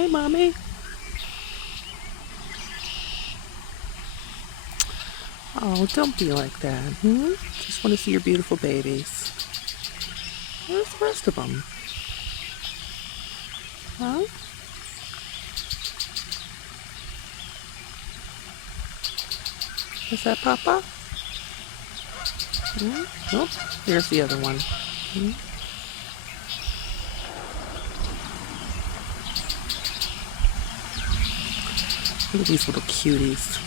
Hey, Mommy. Oh, don't be like that. Just want to see your beautiful babies. Where's the rest of them? Huh? Is that Papa? Oh, here's the other one. Look at these little cuties.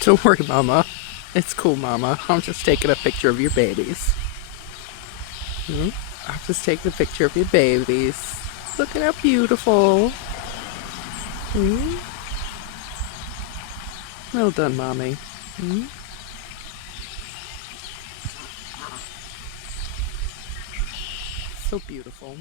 Don't worry, Mama. It's cool, Mama. I'm just taking a picture of your babies. I'm just taking a picture of your babies. Look at how beautiful. Well done, Mommy. So beautiful.